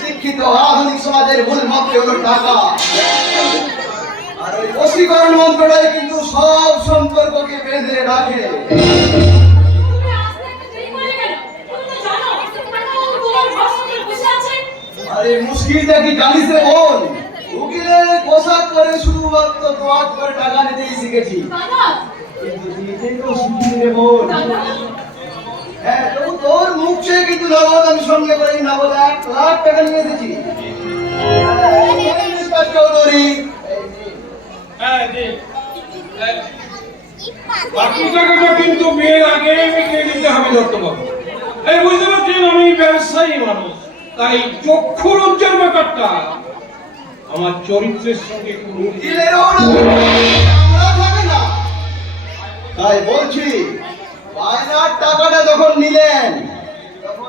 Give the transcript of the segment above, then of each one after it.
শিক্ষিত আধুনিক সমাজের মূল মন্ত্র হলো টাকা আর ওই বশীকরণ মন্ত্রটাই কিন্তু সব সম্পর্ককে বেঁধে রাখে। আরে মুশকিলটা কি জানিস রে বোন উকিলের পোশাক করে শুধুমাত্র দোয়াত করে টাকা নিতেই শিখেছি। কিন্তু নিজেই তো শিখিনি রে বোন বাবা, তবু তোর কিন্তু নগদ আমি সঙ্গে করে নগদ এক লাখ টাকা নিয়ে এসেছি এই মিস্টার চৌধুরী এই নিন। জি। বাকি টাকাটা কিন্তু বিয়ের আগে মিটিয়ে দিতে হবে দত্তবাবু এই বুঝতে পারছেন আমি ব্যবসায়ী মানুষ তাই চক্ষু ব্যাপারটা আমার চরিত্রের সঙ্গে না না তাই বলছি বায়নার টাকাটা যখন নিলেন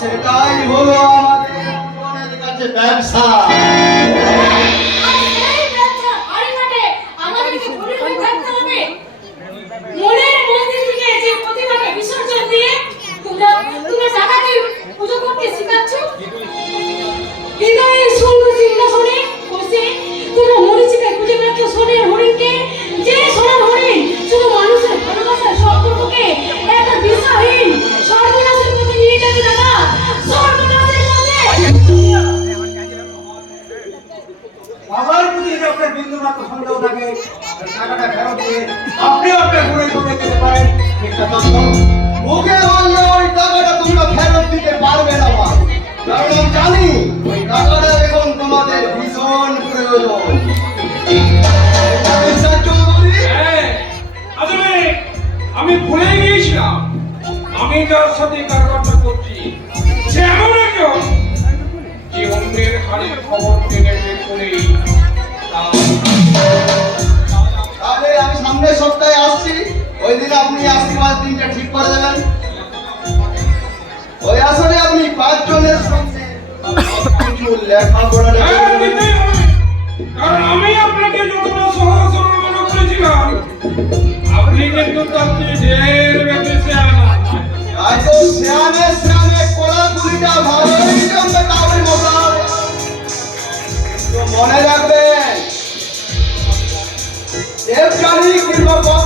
সেটাই হলো আমাদের দুজনের কাছে ব্যবসা আমার প্রতি যদি আপনার বিন্দু মাত্র সন্দেহ থাকে টাকাটা ফেরত দিয়ে আপনি আপনার ঘুরে ঘুরে যেতে পারেন একটা তথ্য মুখে বললে ওই টাকাটা তোমরা ফেরত দিতে পারবে না ভাই কারণ জানি ওই টাকাটা এখন তোমাদের ভীষণ প্রয়োজন। হ্যাঁ, আমি ভুলে গিয়েছিলাম। আমি যার সাথে কারবারটা করছি খবর বের তাহলে আমি সামনের সপ্তাহে আসছি। ওই দিন আপনি আশীর্বাদ দিনটা ঠিক করে দেবেন। ওই আসলে আপনি পাঁচজনের সঙ্গে কিছু লেখাপড়া লেখাপড়া- দিতেই হবে। কারণ আমি আপনাকে যতটা সহজ মনে করেছিলাম আপনি কিন্তু তার চেয়ে ঢের বেশি শেয়ানা তাই তো তো মনে রাখবেন দেবচারী কিংবা বকরা